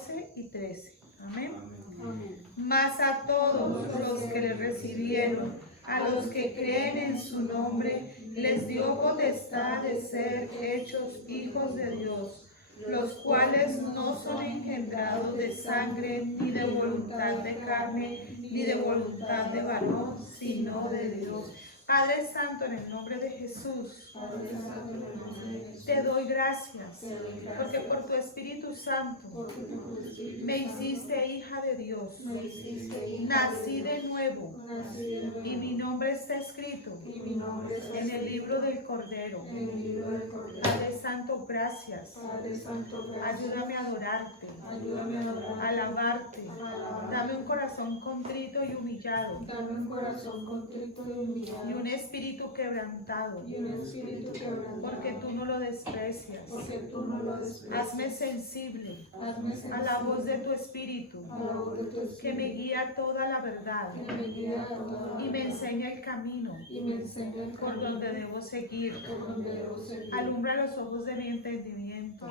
12 y 13. Amén. Amén. Mas a todos los que le recibieron, a los que creen en su nombre, les dio potestad de ser hechos hijos de Dios, los cuales no son engendrados de sangre, ni de voluntad de carne, ni de voluntad de varón, sino de Dios. Padre Santo, en el nombre de Jesús, te doy gracias, porque por tu Espíritu Santo me hiciste hija de Dios, nací de nuevo, y mi nombre está escrito en el libro del Cordero. Padre Santo, gracias. Ayúdame a adorarte, a alabarte. Dame un corazón contrito y humillado, y un espíritu quebrantado, porque tú no lo desprecias. Hazme sensible a la voz de tu Espíritu, que me guía toda la verdad y me enseña el camino por donde debo seguir. Alumbra los ojos de mi entendimiento.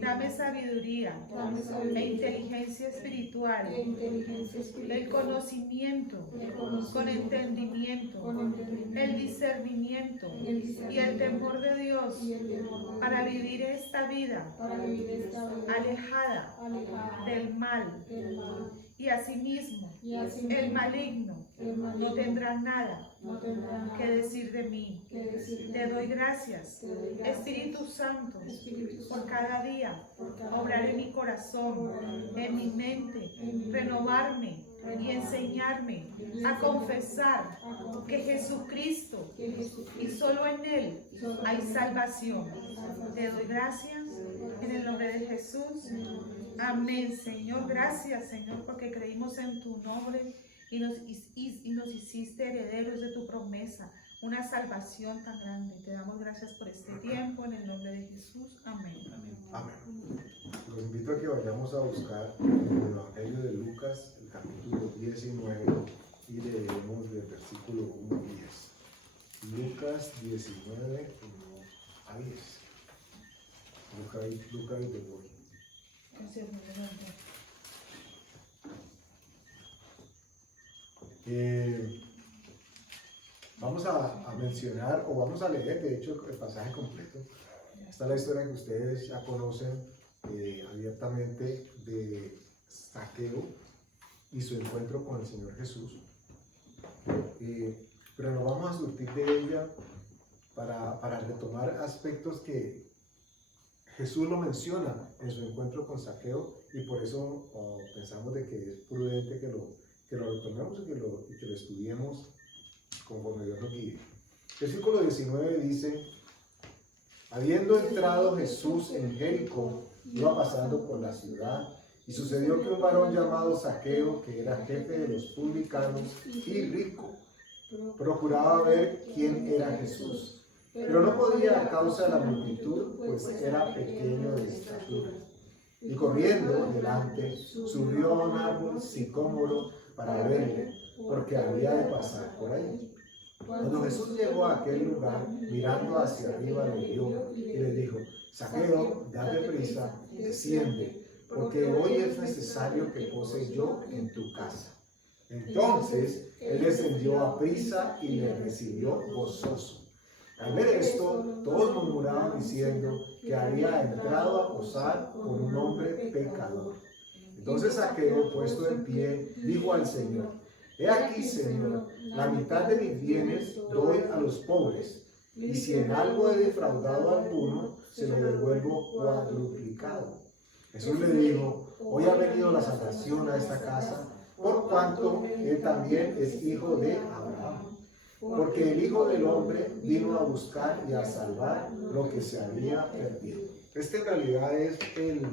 Dame sabiduría e inteligencia espiritual, el conocimiento con entendimiento, el discernimiento y el temor de Dios, para vivir esta vida alejada del mal. Y asimismo, el maligno no tendrá nada que decir de mí. Te doy gracias, Espíritu Santo, por cada día obrar en mi corazón, en mi mente, renovarme y enseñarme a confesar que Jesucristo y solo en Él hay salvación. Te doy gracias en el nombre de Jesús. Amén, Señor. Gracias, Señor, porque creímos en tu nombre y nos hiciste herederos de tu promesa, una salvación tan grande. Te damos gracias por este tiempo en el nombre de Jesús. Amén. Amén. Los invito a que vayamos a buscar el Evangelio de Lucas, el capítulo 19, y leemos del versículo 1 a 10. Lucas 19, 1 a 10. Lucas y Teodoro. Gracias, Vamos a mencionar, o vamos a leer, de hecho, el pasaje completo. Esta es la historia que ustedes ya conocen abiertamente de Zaqueo y su encuentro con el Señor Jesús. Pero nos vamos a surtir de ella para retomar aspectos que Jesús lo menciona en su encuentro con Zaqueo, y por eso pensamos de que es prudente que lo retomemos y que lo estudiemos conforme Dios nos guíe. Versículo 19 dice: habiendo entrado Jesús en Jericó, iba pasando por la ciudad, y sucedió que un varón llamado Zaqueo, que era jefe de los publicanos y rico, procuraba ver quién era Jesús, pero no podía a causa de la multitud, pues era pequeño de estatura. Y corriendo delante, subió a un árbol sicómoro para verle, porque había de pasar por ahí. Cuando Jesús llegó a aquel lugar, mirando hacia arriba, le vio y le dijo: Zaqueo, date prisa, desciende, porque hoy es necesario que pose yo en tu casa. Entonces él descendió a prisa y le recibió gozoso. Al ver esto, todos murmuraban diciendo que había entrado a posar con un hombre pecador. Entonces Zaqueo, puesto en pie, dijo al Señor: he aquí, Señor, la mitad de mis bienes doy a los pobres, y si en algo he defraudado a alguno, se lo devuelvo cuadruplicado. Jesús le dijo: hoy ha venido la salvación a esta casa, por cuanto él también es hijo de Abraham. Porque el Hijo del Hombre vino a buscar y a salvar lo que se había perdido. Este en realidad es el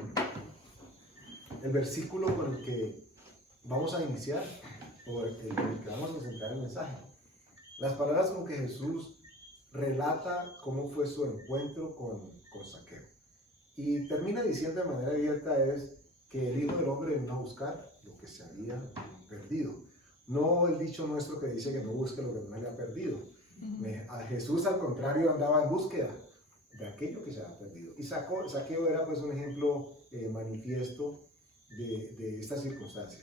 versículo con el que vamos a iniciar, o el que vamos a centrar el mensaje. Las palabras con que Jesús relata cómo fue su encuentro con Zaqueo. Y termina diciendo de manera abierta es que el Hijo del Hombre vino a buscar lo que se había perdido. No el dicho nuestro que dice que no busque lo que no le ha perdido. A Jesús, al contrario, andaba en búsqueda de aquello que se había perdido. Y Zaqueo era pues un ejemplo manifiesto de esta circunstancia.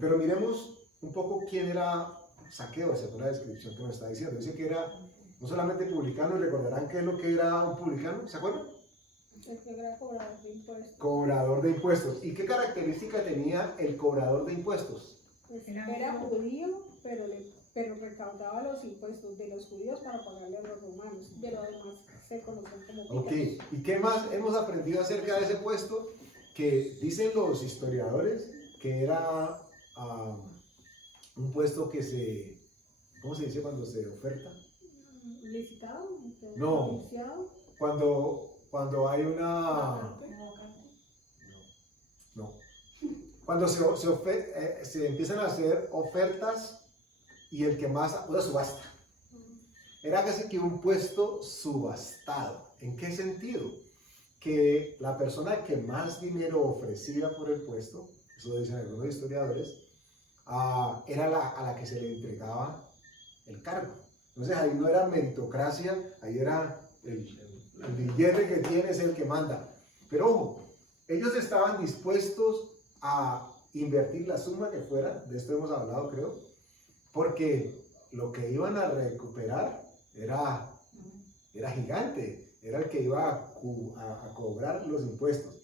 Pero miremos un poco quién era Zaqueo, según la descripción que nos está diciendo. Dice que era no solamente publicano, y recordarán qué es lo que era un publicano, ¿se acuerdan? El que era cobrador de impuestos. Cobrador de impuestos. ¿Y qué característica tenía el cobrador de impuestos? Pues era judío, pero recaudaba los impuestos de los judíos para pagarle a los romanos. De lo demás se conocen como Ok, pilatos. ¿y qué más hemos aprendido acerca de ese puesto? Que dicen los historiadores que era un puesto que se, ¿cómo se dice cuando se oferta? ¿Licitado? No. ¿Iniciado? Cuando hay una... No. Cuando se empiezan a hacer ofertas y el que más, una subasta. Era casi que un puesto subastado. ¿En qué sentido? Que la persona que más dinero ofrecía por el puesto, eso dicen algunos historiadores, era a la que se le entregaba el cargo. Entonces ahí no era meritocracia, ahí era el billete que tiene es el que manda. Pero ojo, ellos estaban dispuestos a invertir la suma que fuera, de esto hemos hablado creo, porque lo que iban a recuperar era gigante, era el que iba a cobrar los impuestos.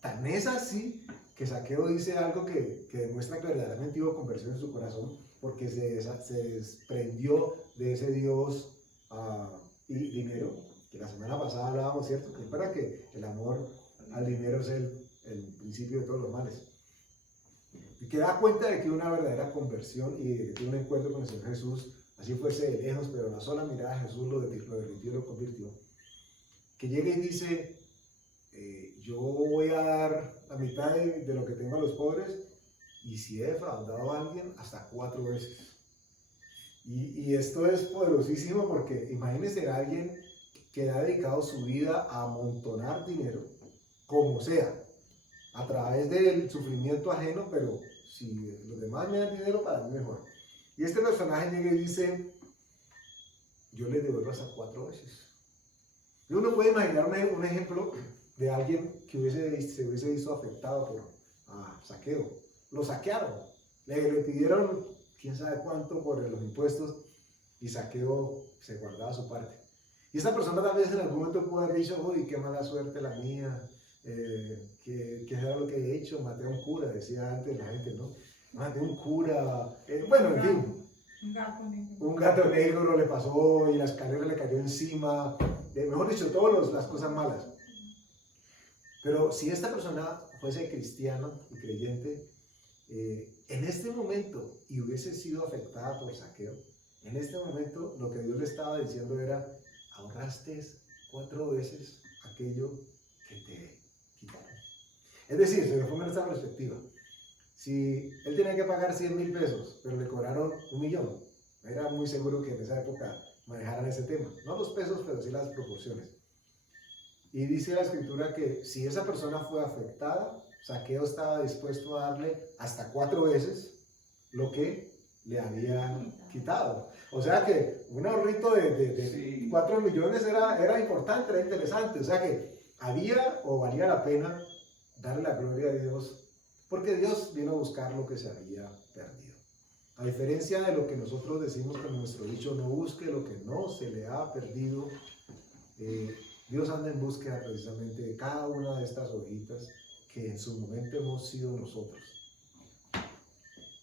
Tan es así que Zaqueo dice algo que demuestra que verdaderamente hubo conversión en su corazón, porque se desprendió de ese Dios y dinero, que la semana pasada hablábamos, ¿cierto? Que para que el amor al dinero es el principio de todos los males. Y que da cuenta de que una verdadera conversión y de que tiene un encuentro con el Señor Jesús, así fuese de lejos, pero la sola mirada de Jesús lo derritió, lo convirtió. Que llega y dice, yo voy a dar la mitad de lo que tengo a los pobres, y si he defraudado a alguien, hasta 4 veces. Y esto es poderosísimo porque imagínense a alguien que ha dedicado su vida a amontonar dinero, como sea, a través del sufrimiento ajeno, pero si los demás me dan dinero, para mí mejor. Y este personaje llega y dice, yo le devuelvo hasta 4 veces. Y uno puede imaginar un ejemplo de alguien que se hubiese visto afectado por saqueo. Lo saquearon, le pidieron quién sabe cuánto por los impuestos y Zaqueo se guardaba su parte. Y esta persona tal vez en algún momento pudo haber dicho, uy, qué mala suerte la mía, que era lo que he hecho, maté a un cura, decía antes la gente, ¿no? Maté a un cura, bueno, en fin. Un gato negro le pasó y la escalera le cayó encima, mejor dicho, todas las cosas malas. Pero si esta persona fuese cristiano y creyente, en este momento, y hubiese sido afectada por saqueo, en este momento lo que Dios le estaba diciendo era, ahorraste 4 veces aquello que te quitaron. Es decir, se lo pongo en esta perspectiva. Si él tenía que pagar 100,000 pesos, pero le cobraron 1,000,000, era muy seguro que en esa época manejaran ese tema. No los pesos, pero sí las proporciones. Y dice la escritura que si esa persona fue afectada, Zaqueo estaba dispuesto a darle hasta 4 veces lo que le habían quitado. O sea que un ahorrito de 4 millones era importante, era interesante. O sea que había o valía la pena darle la gloria a Dios, porque Dios vino a buscar lo que se había perdido. A diferencia de lo que nosotros decimos con nuestro dicho, no busque lo que no se le ha perdido, Dios anda en búsqueda precisamente de cada una de estas ovejitas que en su momento hemos sido nosotros.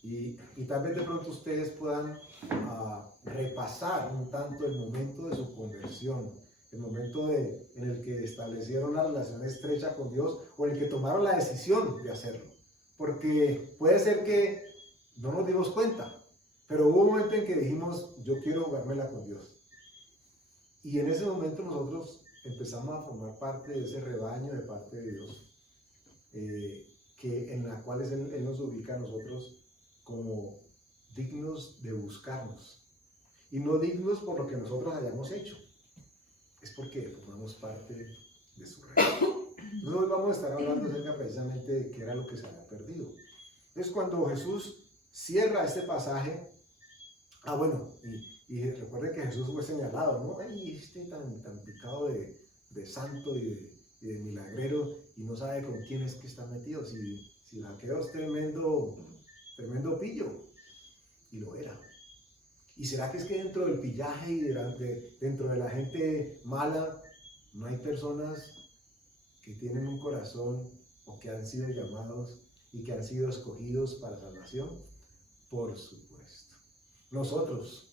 Y tal vez de pronto ustedes puedan repasar un tanto el momento de su conversión, el momento en el que establecieron la relación estrecha con Dios o en el que tomaron la decisión de hacerlo. Porque puede ser que no nos dimos cuenta, pero hubo un momento en que dijimos, yo quiero jugármela con Dios. Y en ese momento nosotros empezamos a formar parte de ese rebaño de parte de Dios, en la cual Él nos ubica a nosotros como dignos de buscarnos. Y no dignos por lo que nosotros hayamos hecho, es porque formamos parte de su reino. Entonces hoy vamos a estar hablando acerca precisamente de qué era lo que se había perdido. Entonces cuando Jesús cierra este pasaje, y recuerden que Jesús fue señalado, ¿no? Ay, tan picado de santo y y de milagrero y no sabe con quién es que está metido. Si Zaqueo es tremendo pillo, y lo era. ¿Y será que es que dentro del pillaje y dentro de la gente mala no hay personas que tienen un corazón o que han sido llamados y que han sido escogidos para salvación? Por supuesto. Nosotros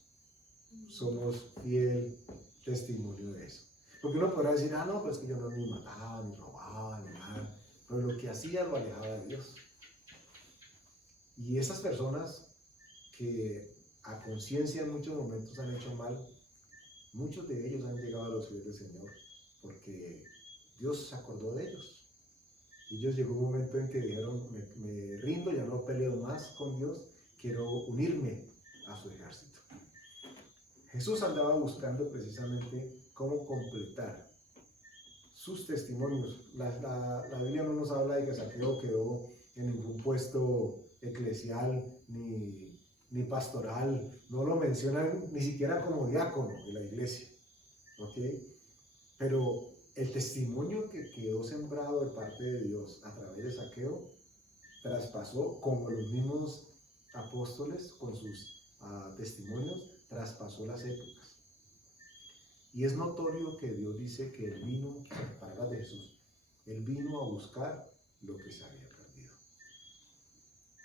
somos fiel testimonio de eso. Porque uno podrá decir, no, pues que yo no ni mataba, ni robaba, ni nada. Pero lo que hacía lo alejaba de Dios. Y esas personas que a conciencia en muchos momentos han hecho mal, muchos de ellos han llegado a los pies del Señor, porque Dios se acordó de ellos. Ellos llegó un momento en que dijeron, me rindo, ya no peleo más con Dios, quiero unirme a su ejército. Jesús andaba buscando precisamente cómo completar sus testimonios. La Biblia no nos habla de que Zaqueo quedó en ningún puesto eclesial ni pastoral, no lo mencionan ni siquiera como diácono de la iglesia, ¿ok? Pero el testimonio que quedó sembrado de parte de Dios a través de Zaqueo traspasó, como los mismos apóstoles con sus testimonios, traspasó las épocas. Y es notorio que Dios dice que Él vino, palabras de Jesús, Él vino a buscar lo que se había perdido.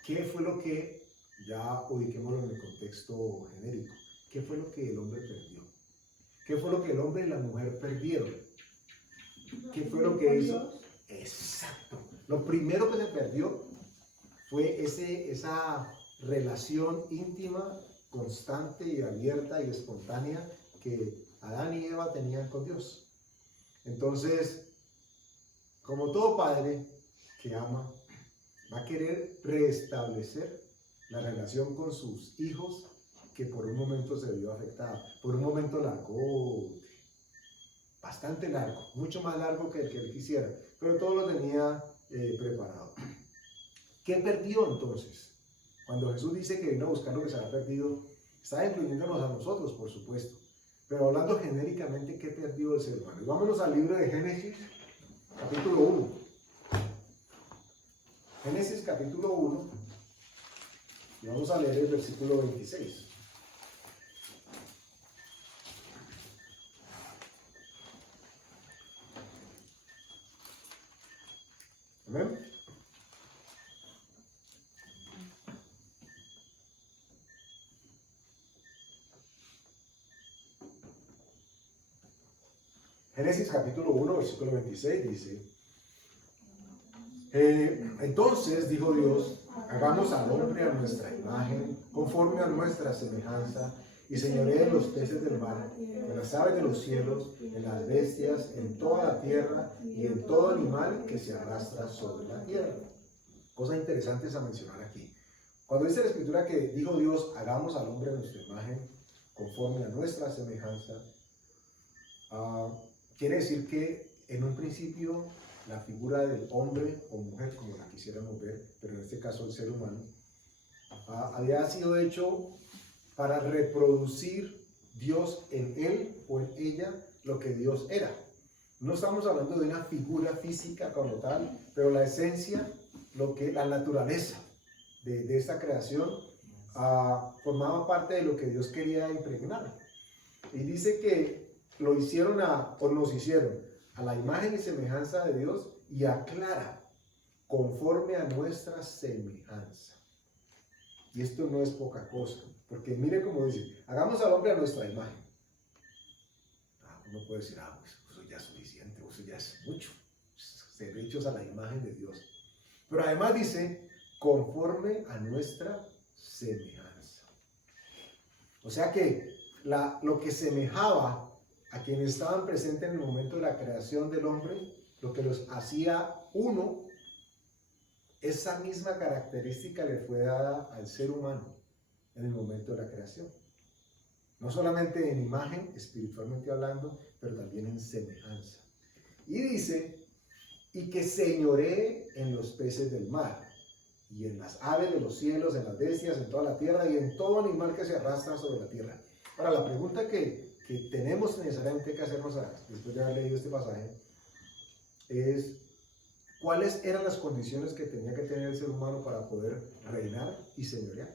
¿Qué fue lo que, ya ubiquémoslo en el contexto genérico, qué fue lo que el hombre perdió? ¿Qué fue lo que el hombre y la mujer perdieron? ¿Qué fue lo que hizo? Exacto. Lo primero que se perdió fue esa relación íntima, constante y abierta y espontánea que Adán y Eva tenían con Dios. Entonces, como todo padre que ama, va a querer restablecer la relación con sus hijos que por un momento se vio afectada, por un momento largo, bastante largo, mucho más largo que el que él quisiera, pero todo lo tenía preparado. ¿Qué perdió entonces? Cuando Jesús dice que vino a buscar lo que se había perdido, está incluyéndonos a nosotros, por supuesto, pero hablando genéricamente, ¿qué perdió el ser humano? Y vámonos al libro de Génesis, capítulo 1. Génesis, capítulo 1, y vamos a leer el versículo 26. ¿Amén? Génesis capítulo 1, versículo 26 dice, entonces dijo Dios, hagamos al hombre a nuestra imagen, conforme a nuestra semejanza, y señoree en los peces del mar, en las aves de los cielos, en las bestias, en toda la tierra, y en todo animal que se arrastra sobre la tierra. Cosas interesantes a mencionar aquí. Cuando dice la Escritura que dijo Dios, hagamos al hombre a nuestra imagen, conforme a nuestra semejanza, quiere decir que en un principio la figura del hombre o mujer, como la quisiéramos ver, pero en este caso el ser humano, había sido hecho para reproducir Dios en él o en ella lo que Dios era. No estamos hablando de una figura física como tal, pero la esencia, la naturaleza de esta creación formaba parte de lo que Dios quería impregnar. Y dice que lo hicieron nos hicieron a la imagen y semejanza de Dios, y aclara, conforme a nuestra semejanza. Y esto no es poca cosa, porque mire cómo dice, hagamos al hombre a nuestra imagen. Uno puede decir, pues eso ya es suficiente, eso ya es mucho, ser hechos a la imagen de Dios. Pero además dice, conforme a nuestra semejanza. O sea que lo que semejaba a quienes estaban presentes en el momento de la creación del hombre, lo que los hacía uno, esa misma característica le fue dada al ser humano en el momento de la creación. No solamente en imagen, espiritualmente hablando, pero también en semejanza. Y dice, y que señoree en los peces del mar, y en las aves de los cielos, en las bestias, en toda la tierra, y en todo animal que se arrastra sobre la tierra. Ahora, la pregunta que tenemos necesariamente que hacernos después de haber leído este pasaje es cuáles eran las condiciones que tenía que tener el ser humano para poder reinar y señorear.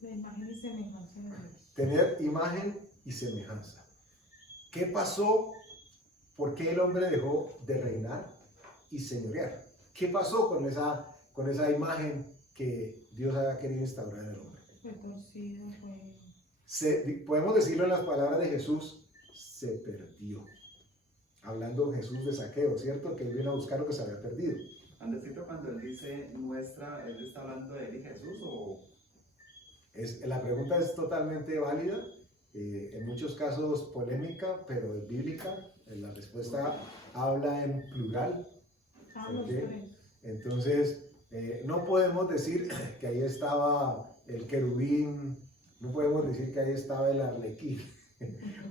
La imagen y semejanza de Dios. Tener imagen y semejanza. ¿Qué pasó? ¿Por qué el hombre dejó de reinar y señorear? ¿Qué pasó con esa imagen que Dios había querido instaurar en el hombre? Fue torcido, Podemos decirlo en las palabras de Jesús, se perdió. Hablando Jesús de Zaqueo, ¿cierto? Que él vino a buscar lo que se había perdido. Andresito, cuando él dice nuestra, ¿él está hablando de él y Jesús o...? La pregunta es totalmente válida, en muchos casos polémica, pero es bíblica. La respuesta habla en plural. ¿Ok? Entonces, no podemos decir que ahí estaba el querubín, no podemos decir que ahí estaba el arlequín,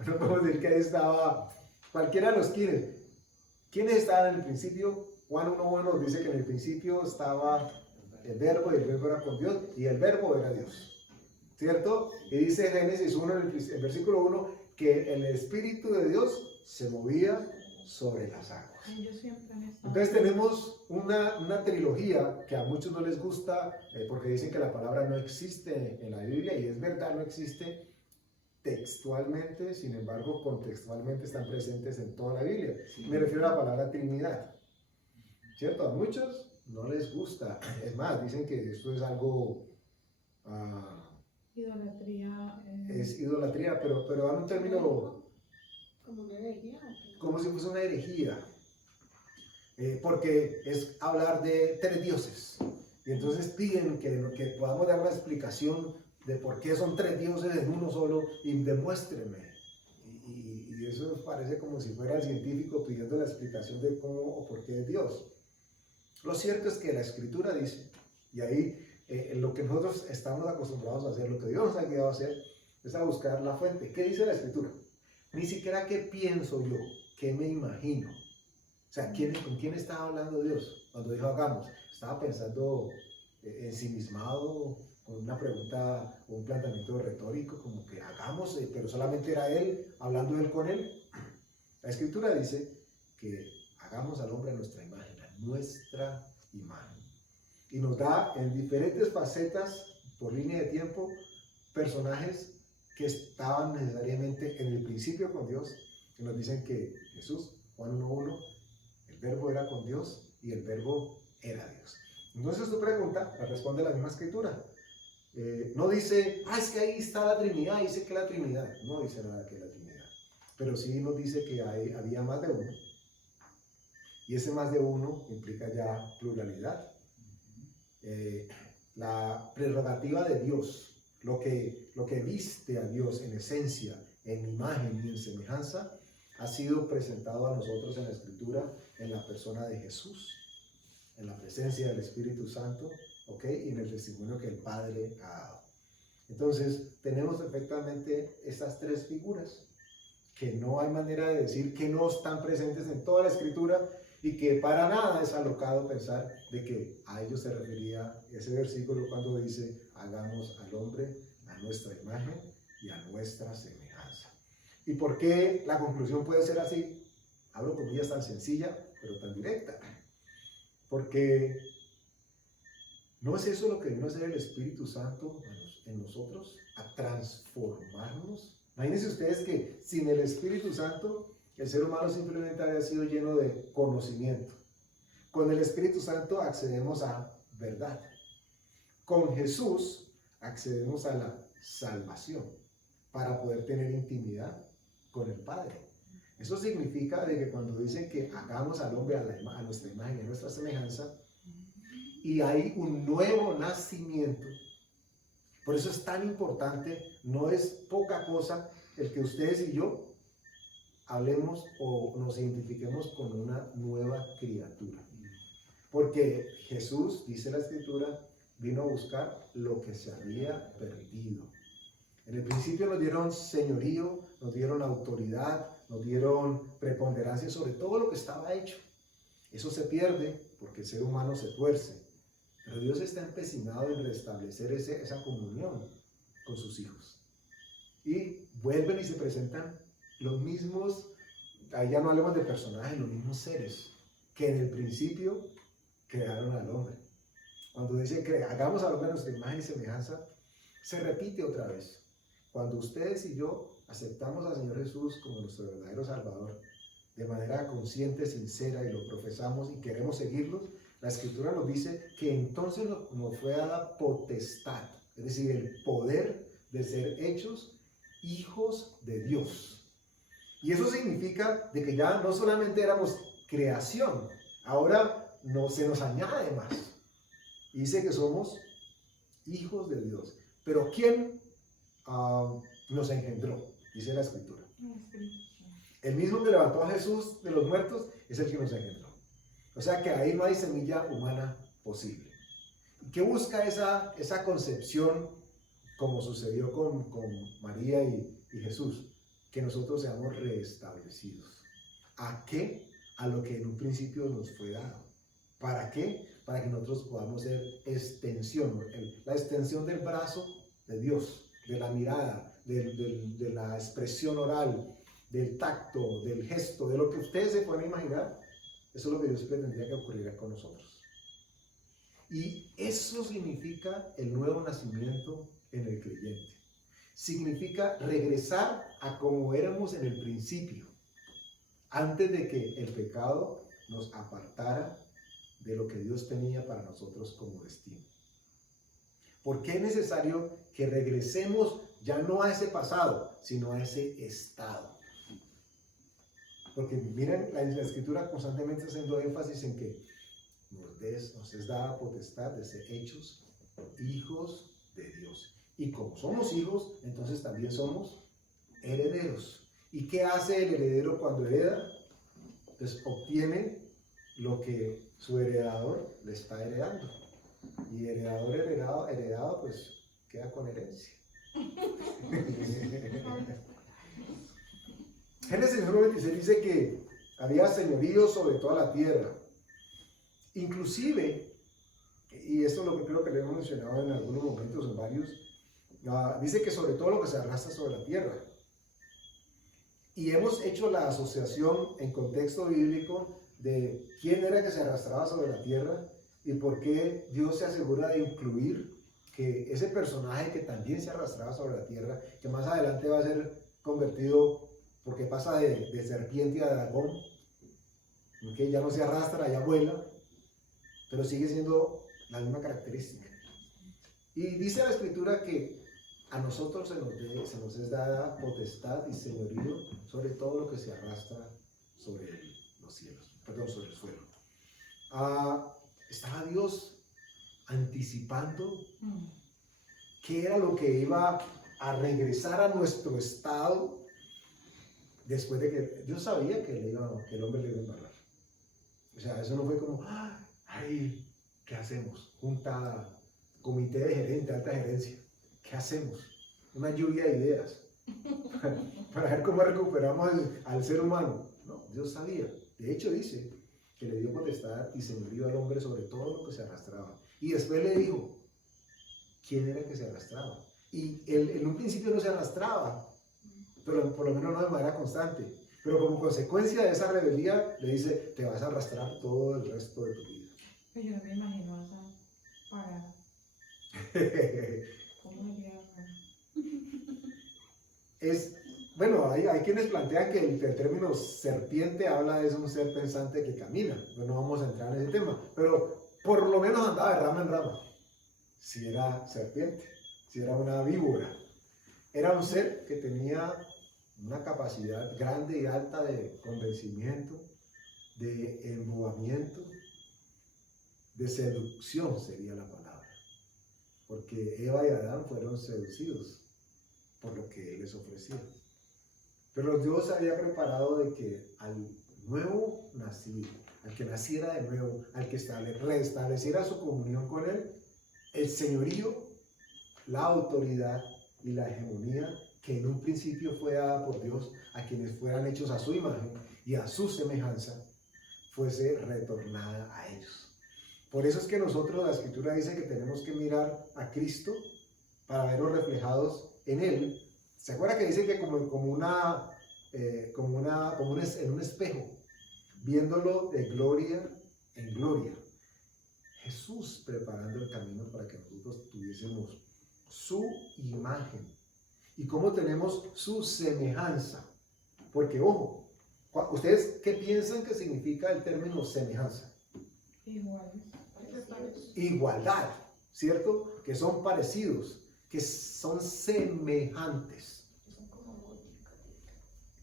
no podemos decir que ahí estaba cualquiera de los ¿Quiénes estaban en el principio? Juan 1.1 nos dice que en el principio estaba el verbo y el verbo era con Dios y el verbo era Dios. ¿Cierto? Y dice Génesis 1 en el versículo 1 que el Espíritu de Dios se movía sobre las aguas. Entonces tenemos una trilogía que a muchos no les gusta porque dicen que la palabra no existe en la Biblia y es verdad, no existe textualmente, sin embargo contextualmente están presentes en toda la Biblia. Me refiero a la palabra Trinidad. ¿Cierto? A muchos no les gusta. Es más, dicen que esto es algo... idolatría. Es idolatría, pero dan un término... Como una herejía. Como si fuese una herejía. Porque es hablar de tres dioses. Y entonces piden que podamos dar una explicación de por qué son tres dioses en uno solo y demuéstrenme. Y eso parece como si fuera el científico pidiendo la explicación de cómo o por qué es Dios. Lo cierto es que la Escritura dice, y ahí lo que nosotros estamos acostumbrados a hacer, lo que Dios nos ha guiado a hacer, es a buscar la fuente. ¿Qué dice la Escritura? Ni siquiera qué pienso yo, qué me imagino. O sea, ¿con quién estaba hablando Dios? Cuando dijo hagamos, estaba pensando ensimismado, con una pregunta o un planteamiento retórico, como que hagamos, pero solamente era Él, hablando Él con Él. La Escritura dice que hagamos al hombre a nuestra imagen, a nuestra imagen. Y nos da en diferentes facetas, por línea de tiempo, personajes que estaban necesariamente en el principio con Dios, que nos dicen que Jesús, Juan 1.1, el verbo era con Dios y el verbo era Dios. Entonces tu pregunta la responde la misma Escritura. No dice, es que ahí está la Trinidad, dice que la Trinidad. No dice nada que la Trinidad. Pero sí nos dice que había más de uno. Y ese más de uno implica ya pluralidad. La prerrogativa de Dios, lo que viste a Dios en esencia, en imagen y en semejanza, ha sido presentado a nosotros en la Escritura, en la persona de Jesús, en la presencia del Espíritu Santo, y en el testimonio que el Padre ha dado. Entonces, tenemos perfectamente estas tres figuras, que no hay manera de decir que no están presentes en toda la Escritura, y que para nada es alocado pensar de que a ellos se refería ese versículo cuando dice hagamos al hombre a nuestra imagen y a nuestra semejanza. ¿Y por qué la conclusión puede ser así? Hablo con comillas tan sencilla pero tan directa, porque ¿no es eso lo que vino a hacer el Espíritu Santo en nosotros? A transformarnos. Imagínense ustedes que sin el Espíritu Santo el ser humano simplemente había sido lleno de conocimiento. Con el Espíritu Santo accedemos a verdad. Con Jesús accedemos a la salvación para poder tener intimidad con el Padre. Eso significa de que cuando dicen que hagamos al hombre a nuestra imagen y a nuestra semejanza, y hay un nuevo nacimiento. Por eso es tan importante, no es poca cosa el que ustedes y yo hablemos o nos identifiquemos con una nueva criatura. Porque Jesús, dice la Escritura, vino a buscar lo que se había perdido. En el principio nos dieron señorío, nos dieron autoridad, nos dieron preponderancia sobre todo lo que estaba hecho. Eso se pierde porque el ser humano se tuerce. Pero Dios está empecinado en restablecer esa comunión con sus hijos. Y vuelven y se presentan los mismos ahí ya no hablemos de personajes, los mismos seres que en el principio crearon al hombre. Cuando dice que hagamos al hombre a nuestra imagen y semejanza, se repite otra vez. Cuando ustedes y yo aceptamos al Señor Jesús como nuestro verdadero Salvador, de manera consciente, sincera, y lo profesamos y queremos seguirlo, la Escritura nos dice que entonces nos fue dada potestad, es decir, el poder de ser hechos hijos de Dios. Y eso significa de que ya no solamente éramos creación, ahora se nos añade más. Y dice que somos hijos de Dios. Pero ¿quién nos engendró? Dice la Escritura. El mismo que levantó a Jesús de los muertos es el que nos engendró. O sea que ahí no hay semilla humana posible. ¿Qué busca esa concepción, como sucedió con María y Jesús? Que nosotros seamos restablecidos. ¿A qué? A lo que en un principio nos fue dado. ¿Para qué? Para que nosotros podamos ser extensión, la extensión del brazo de Dios, de la mirada, de la expresión oral, del tacto, del gesto, de lo que ustedes se pueden imaginar. Eso es lo que Dios pretendía que ocurriera con nosotros. Y eso significa el nuevo nacimiento en el creyente. Significa regresar a como éramos en el principio, antes de que el pecado nos apartara de lo que Dios tenía para nosotros como destino. ¿Por qué es necesario que regresemos ya no a ese pasado, sino a ese estado? Porque miren, la Escritura constantemente está haciendo énfasis en que nos es dada potestad de ser hechos hijos de Dios. Y como somos hijos, entonces también somos herederos. ¿Y qué hace el heredero cuando hereda? Pues obtiene lo que su heredador le está heredando. Y heredador heredado, pues queda con herencia. Génesis 1:26 dice que había señorío sobre toda la tierra. Inclusive, y esto es lo que creo que le hemos mencionado en algunos momentos, en varios, dice que sobre todo lo que se arrastra sobre la tierra. Y hemos hecho la asociación en contexto bíblico de quién era que se arrastraba sobre la tierra y por qué Dios se asegura de incluir que ese personaje que también se arrastraba sobre la tierra, que más adelante va a ser convertido, porque pasa de serpiente a dragón, que ya no se arrastra, ya vuela, pero sigue siendo la misma característica. Y dice la Escritura que a nosotros se nos es dada potestad y señorío sobre todo lo que se arrastra sobre los cielos, perdón, sobre el suelo. Estaba Dios anticipando qué era lo que iba a regresar a nuestro estado después de que Dios sabía que el hombre le iba a embarrar. O sea, eso no fue como, ay, ¿qué hacemos? Junta, comité de gerente, alta gerencia. ¿Qué hacemos? Una lluvia de ideas para ver cómo recuperamos al ser humano. No, Dios sabía. De hecho dice que le dio potestad y señorío al hombre sobre todo lo que se arrastraba. Y después le dijo, ¿quién era que se arrastraba? Y él en un principio no se arrastraba, pero por lo menos no de manera constante. Pero como consecuencia de esa rebeldía, le dice, te vas a arrastrar todo el resto de tu vida. Pero yo no me imagino esa parada. ¿Cómo sería? Bueno, hay quienes plantean que el término serpiente habla de un ser pensante que camina. Pero no vamos a entrar en ese tema. Pero por lo menos andaba de rama en rama. Si era serpiente, si era una víbora. Era un ser que tenía una capacidad grande y alta de convencimiento, de embobamiento, de seducción sería la palabra. Porque Eva y Adán fueron seducidos por lo que él les ofrecía. Pero Dios había preparado de que al nuevo nacido, al que naciera de nuevo, al que restableciera su comunión con él, el señorío, la autoridad y la hegemonía que en un principio fue dada por Dios a quienes fueran hechos a su imagen y a su semejanza, fuese retornada a ellos. Por eso es que nosotros, la Escritura dice que tenemos que mirar a Cristo para vernos reflejados en Él. ¿Se acuerda que dice que como una en un espejo, viéndolo de gloria en gloria. Jesús preparando el camino para que nosotros tuviésemos su imagen. ¿Y cómo tenemos su semejanza? Porque, ojo, ¿ustedes qué piensan que significa el término semejanza? Iguales. Igualdad, ¿cierto? Que son parecidos, que son semejantes.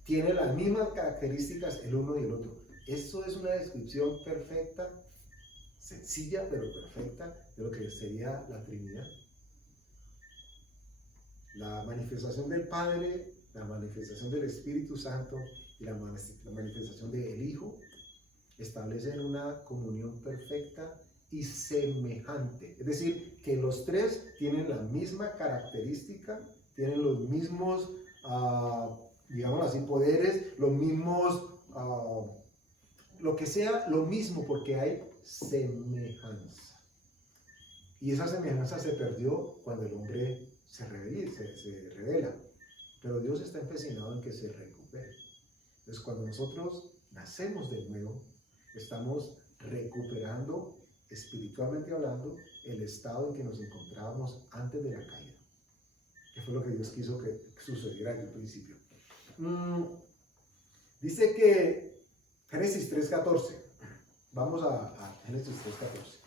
Tienen las mismas características el uno y el otro. Eso es una descripción perfecta, sencilla pero perfecta, de lo que sería la Trinidad. La manifestación del Padre, la manifestación del Espíritu Santo y la manifestación del Hijo establecen una comunión perfecta y semejante. Es decir, que los tres tienen la misma característica, tienen los mismos, digamos así, poderes, los mismos, lo que sea, lo mismo, porque hay semejanza. Y esa semejanza se perdió cuando el hombre se revela. Pero Dios está empecinado en que se recupere. Entonces, cuando nosotros nacemos de nuevo, estamos recuperando, espiritualmente hablando, el estado en que nos encontrábamos antes de la caída. Que fue lo que Dios quiso que sucediera en el principio. Dice que Génesis 3:14. Vamos a Génesis 3:14.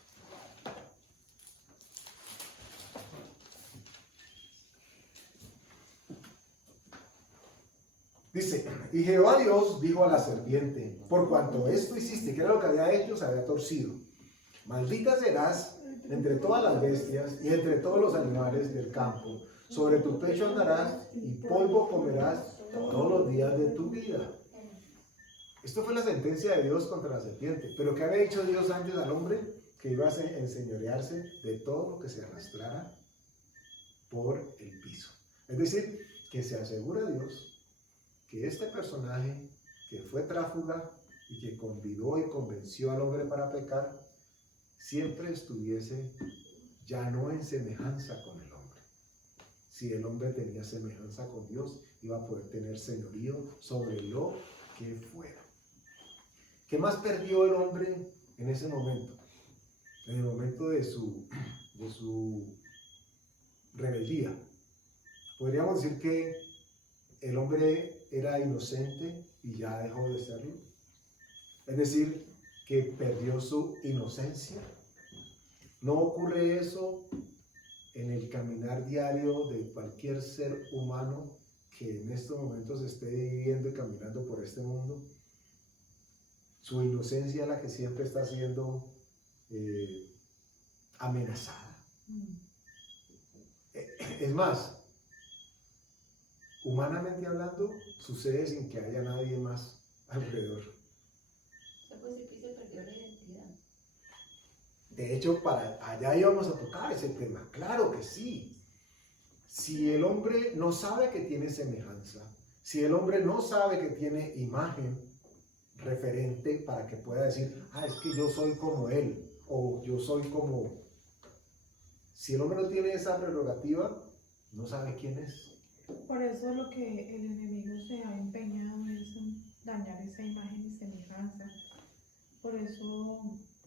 Dice, y Jehová Dios dijo a la serpiente, por cuanto esto hiciste, que era lo que había hecho, se había torcido. Maldita serás entre todas las bestias y entre todos los animales del campo. Sobre tu pecho andarás y polvo comerás todos los días de tu vida. Esto fue la sentencia de Dios contra la serpiente. Pero ¿qué había dicho Dios antes al hombre? Que iba a enseñorearse de todo lo que se arrastrara por el piso. Es decir, que se asegura Dios que este personaje que fue tráfuga y que convidó y convenció al hombre para pecar, siempre estuviese ya no en semejanza con el hombre. Si el hombre tenía semejanza con Dios, iba a poder tener señorío sobre lo que fuera. ¿Qué más perdió el hombre en ese momento? En el momento de su rebeldía. Podríamos decir que el hombre era inocente y ya dejó de serlo. Es decir, que perdió su inocencia. No ocurre eso en el caminar diario de cualquier ser humano que en estos momentos esté viviendo y caminando por este mundo. Su inocencia es la que siempre está siendo amenazada. Es más, humanamente hablando, sucede sin que haya nadie más alrededor. Se puede decir que se perdió la identidad. De hecho, para allá íbamos a tocar ese tema. Claro que sí. Si el hombre no sabe que tiene semejanza, si el hombre no sabe que tiene imagen referente para que pueda decir, es que yo soy como él, o yo soy como... Si el hombre no tiene esa prerrogativa, no sabe quién es. Por eso lo que el enemigo se ha empeñado es en dañar esa imagen y semejanza. Por eso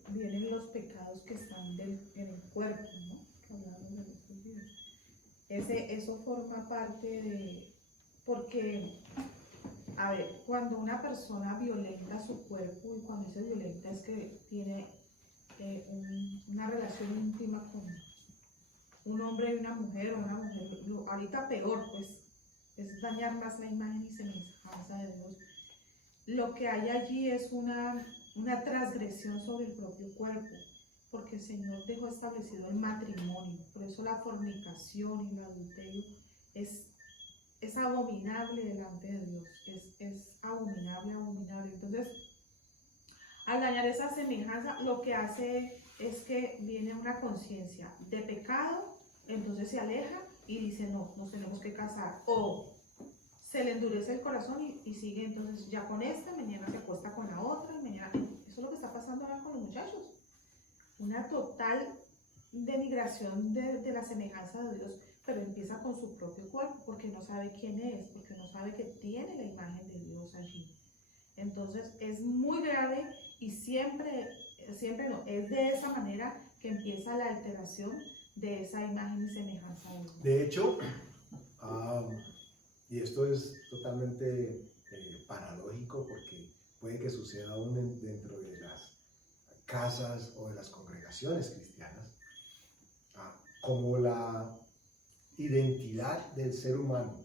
vienen los pecados que están en el cuerpo, ¿no? Que hablamos de estos días. Eso forma parte de... Porque, a ver, cuando una persona violenta su cuerpo, y cuando dice violenta es que tiene una relación íntima con un hombre y una mujer, ahorita peor, pues, es dañar más la imagen y semejanza de Dios. Lo que hay allí es una transgresión sobre el propio cuerpo, porque el Señor dejó establecido el matrimonio. Por eso la fornicación y el adulterio es abominable delante de Dios, es abominable. Entonces, al dañar esa semejanza, lo que hace es que viene una conciencia de pecado, entonces se aleja y dice, no, nos tenemos que casar. O se le endurece el corazón y sigue entonces ya con esta, mañana se acuesta con la otra, mañana... Eso es lo que está pasando ahora con los muchachos. Una total denigración de la semejanza de Dios. pero empieza con su propio cuerpo porque no sabe quién es, porque no sabe que tiene la imagen de Dios allí. Entonces es muy grave y siempre no, es de esa manera que empieza la alteración de esa imagen y semejanza de Dios. De hecho, y esto es totalmente paradójico porque puede que suceda aún dentro de las casas o de las congregaciones cristianas, como la identidad del ser humano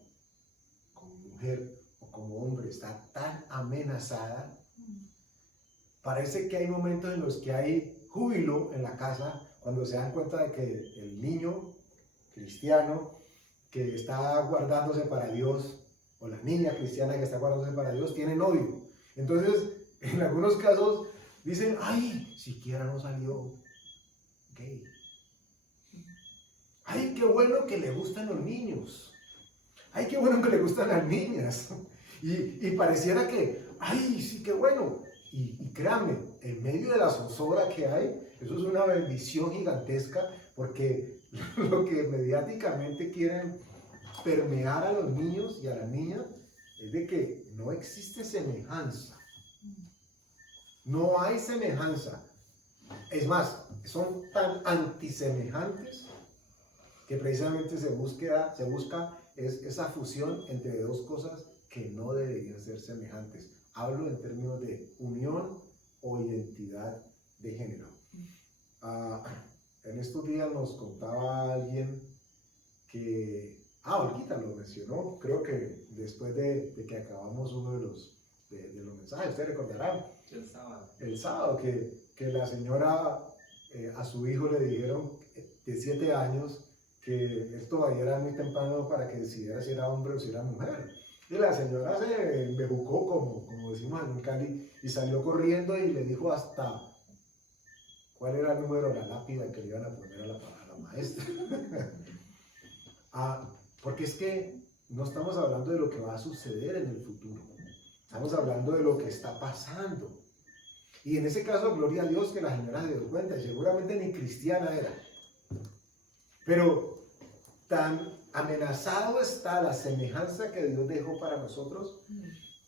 como mujer o como hombre está tan amenazada, parece que hay momentos en los que hay júbilo en la casa cuando se dan cuenta de que el niño cristiano que está guardándose para Dios o la niña cristiana que está guardándose para Dios tiene novio. Entonces, en algunos casos dicen, ay, siquiera no salió gay. Ay, qué bueno que le gustan los niños. Ay, qué bueno que le gustan las niñas. Y pareciera que, ay, sí, qué bueno. Y créanme, en medio de la zozobra que hay, eso es una bendición gigantesca, porque lo que mediáticamente quieren permear a los niños y a las niñas es de que no existe semejanza. No hay semejanza. Es más, son tan antisemejantes que precisamente se busca es esa fusión entre dos cosas que no deberían ser semejantes. Hablo en términos de unión o identidad de género. En estos días nos contaba alguien que, Olguita lo mencionó, creo que después de que acabamos uno de los mensajes, ustedes recordarán, el sábado que la señora a su hijo le dijeron de 7 años que esto todavía era muy temprano para que decidiera si era hombre o si era mujer. Y la señora se embejucó, como decimos en Cali, y salió corriendo y le dijo hasta cuál era el número de la lápida que le iban a poner a la maestra. Porque es que no estamos hablando de lo que va a suceder en el futuro. Estamos hablando de lo que está pasando. Y en ese caso, gloria a Dios que la señora se dio cuenta, y seguramente ni cristiana era. Pero tan amenazado está la semejanza que Dios dejó para nosotros,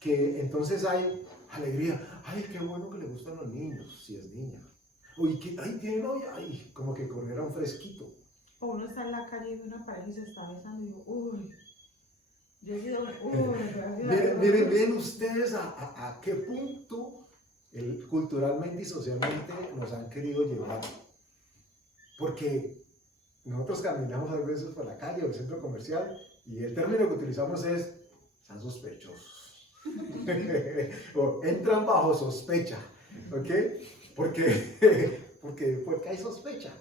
que entonces hay alegría. Ay, qué bueno que le gustan los niños, si es niña. Uy, tiene novia. Ay, como que corriera un fresquito. O uno está en la calle y ve una pareja y se está besando y digo, uy, yo he sido, miren ustedes a qué punto culturalmente y socialmente nos han querido llevar. Porque nosotros caminamos a veces por la calle o el centro comercial y el término que utilizamos es están sospechosos. O entran bajo sospecha. ¿Ok? Porque hay sospecha.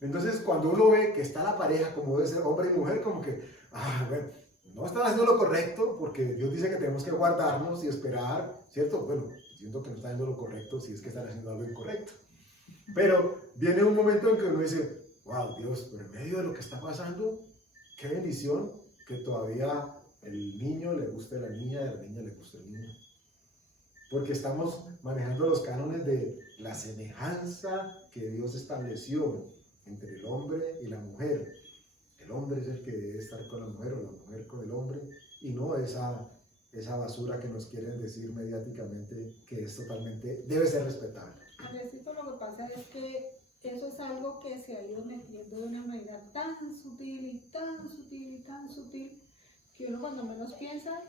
Entonces, cuando uno ve que está la pareja, como debe ser hombre y mujer, como que, bueno, no están haciendo lo correcto, porque Dios dice que tenemos que guardarnos y esperar, ¿cierto? Bueno, siento que no están haciendo lo correcto si es que están haciendo algo incorrecto. Pero viene un momento en que uno dice, wow, Dios, pero en medio de lo que está pasando, qué bendición que todavía el niño le guste a la niña y a la niña le guste el niño. Porque estamos manejando los cánones de la semejanza que Dios estableció entre el hombre y la mujer. El hombre es el que debe estar con la mujer o la mujer con el hombre y no esa basura que nos quieren decir mediáticamente que es totalmente, debe ser respetable. Andresito, lo que pasa es que eso es algo que se ha ido metiendo de una manera tan sutil y tan sutil y tan sutil que uno cuando menos piensa,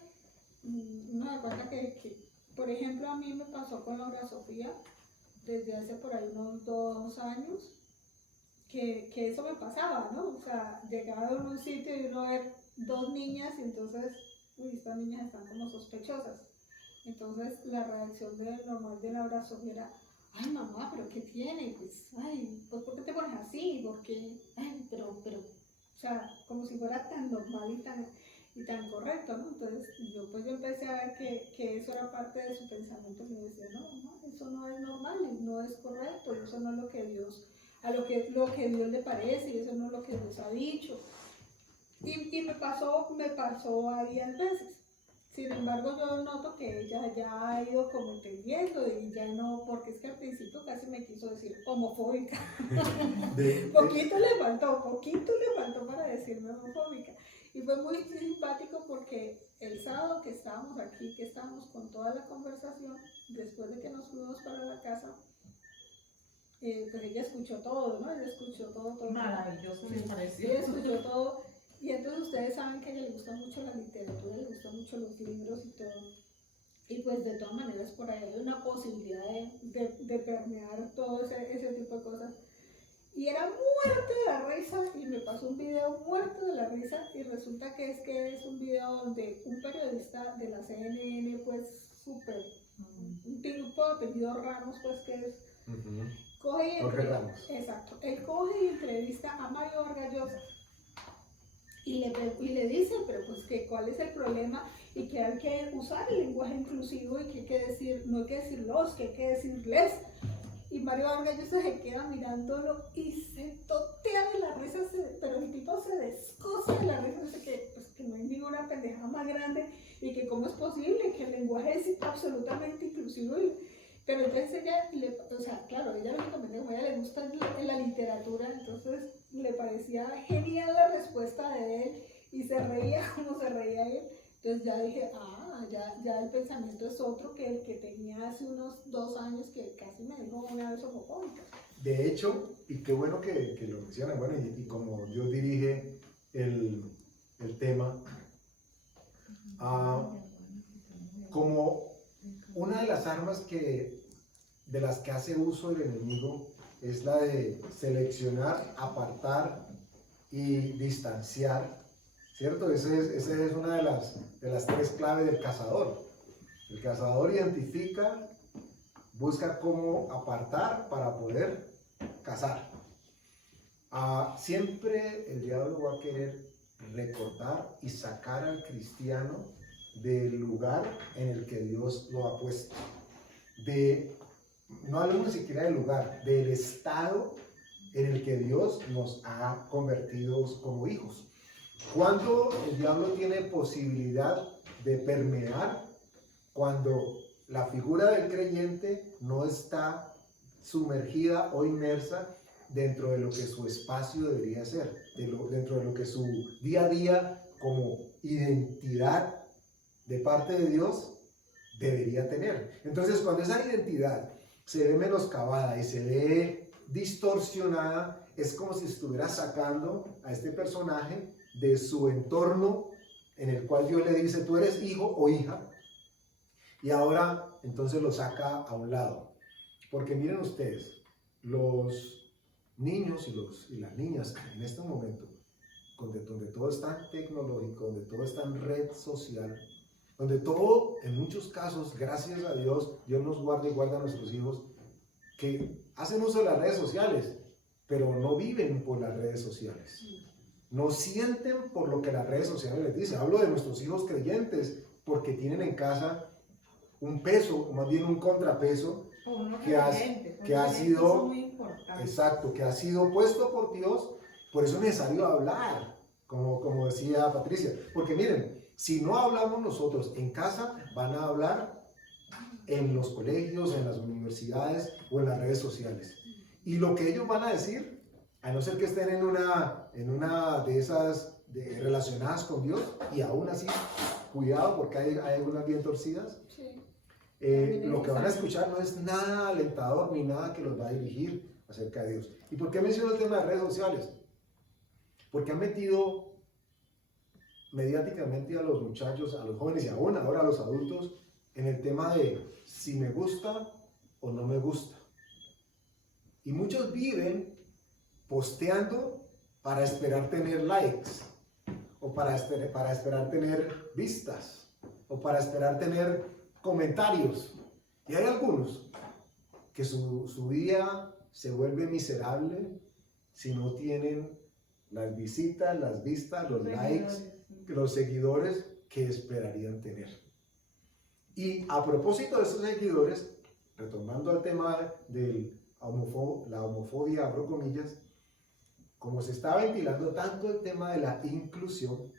uno da cuenta que, por ejemplo, a mí me pasó con Laura Sofía desde hace por ahí unos 2 años, que eso me pasaba, ¿no? O sea, llegaba a un sitio y uno ver 2 niñas y entonces, estas niñas están como sospechosas. Entonces la reacción normal de Laura Sofía era, ay mamá, pero ¿qué tiene? Pues, ay, pues ¿por qué te pones así? Porque, ay, pero, o sea, como si fuera tan normal y tan correcto, ¿no? Entonces yo empecé a ver que eso era parte de su pensamiento y me decía, no, eso no es normal, no es correcto, eso no es lo que Dios, lo que Dios le parece y eso no es lo que Dios ha dicho. Y me pasó varias veces. Sin embargo, yo noto que ella ya ha ido como entendiendo y ya no, porque es que al principio casi me quiso decir homofóbica. Poquito le faltó para decirme homofóbica. Y fue muy simpático porque el sábado que estábamos aquí, que estábamos con toda la conversación, después de que nos fuimos para la casa, pues ella escuchó todo, ¿no? Ella escuchó todo. Maravilloso me Sí, pareció. ella escuchó todo. Y entonces ustedes saben que a ella le gusta mucho la literatura, le gustan mucho los libros y todo. Y pues de todas maneras por ahí hay una posibilidad de permear todo ese tipo de cosas. Y era muerto de la risa y me pasó un video muerto de la risa y resulta que es un video donde un periodista de la CNN, pues súper, un tipo de apellido Ramos, pues que es, coge y Jorge Ramos. exacto, él coge y entrevista a Mario Vargas Llosa y le dice, pero pues que cuál es el problema y que hay que usar el lenguaje inclusivo y que hay que decir, no hay que decir los, que hay que decir les. Y Mario Vargas Llosa se queda mirándolo y se totea de la risa, pero el tipo se descoce de la risa, dice que, pues, que no hay ninguna pendejada más grande y que cómo es posible que el lenguaje es absolutamente inclusivo. Pero entonces ella, o sea, claro, ella lógicamente como a ella le gusta la literatura, entonces le parecía genial la respuesta de él y se reía como se reía él. Entonces ya dije, ya el pensamiento es otro que el que tenía hace unos 2 años que casi me dijo una vez homofóbica. De hecho, y qué bueno que lo mencionan, bueno, y como Dios dirige el tema, como una de las armas de las que hace uso el enemigo es la de seleccionar, apartar y distanciar, ¿cierto? Esa es una de las 3 claves del cazador. El cazador identifica, busca cómo apartar para poder cazar. Siempre el diablo va a querer recortar y sacar al cristiano del lugar en el que Dios lo ha puesto. No hablemos ni siquiera del lugar, del estado en el que Dios nos ha convertido como hijos. Cuando el diablo tiene posibilidad de permear, cuando la figura del creyente no está sumergida o inmersa dentro de lo que su espacio debería ser, dentro de lo que su día a día como identidad de parte de Dios debería tener. Entonces, cuando esa identidad se ve menoscabada y se ve distorsionada, es como si estuviera sacando a este personaje de su entorno en el cual Dios le dice, tú eres hijo o hija, y ahora entonces lo saca a un lado. Porque miren ustedes, los niños y las niñas en este momento, donde todo es tan tecnológico, donde todo está en red social, donde todo, en muchos casos, gracias a Dios, Dios nos guarda y guarda a nuestros hijos, que hacen uso de las redes sociales, pero no viven por las redes sociales. No sienten por lo que las redes sociales les dicen. Hablo de nuestros hijos creyentes, porque tienen en casa un peso, o más bien un contrapeso, que ha sido, exacto, que ha sido puesto por Dios. Por eso es necesario hablar, como decía Patricia, porque miren, si no hablamos nosotros en casa, van a hablar en los colegios, en las universidades o en las redes sociales. Y lo que ellos van a decir, a no ser que estén en una de esas relacionadas con Dios, y aún así, cuidado porque hay algunas bien torcidas, Sí. lo que van a escuchar no es nada alentador ni nada que los va a dirigir acerca de Dios. ¿Y por qué menciono el tema de redes sociales? Porque han metido mediáticamente a los muchachos, a los jóvenes y aún ahora a los adultos en el tema de si me gusta o no me gusta. Y muchos viven posteando para esperar tener likes, o para esperar tener vistas, o para esperar tener comentarios. Y hay algunos que su día se vuelve miserable si no tienen las visitas, las vistas, los likes, los seguidores que esperarían tener. Y a propósito de esos seguidores, retomando al tema de la homofobia, abro comillas, como se está ventilando tanto el tema de la inclusión,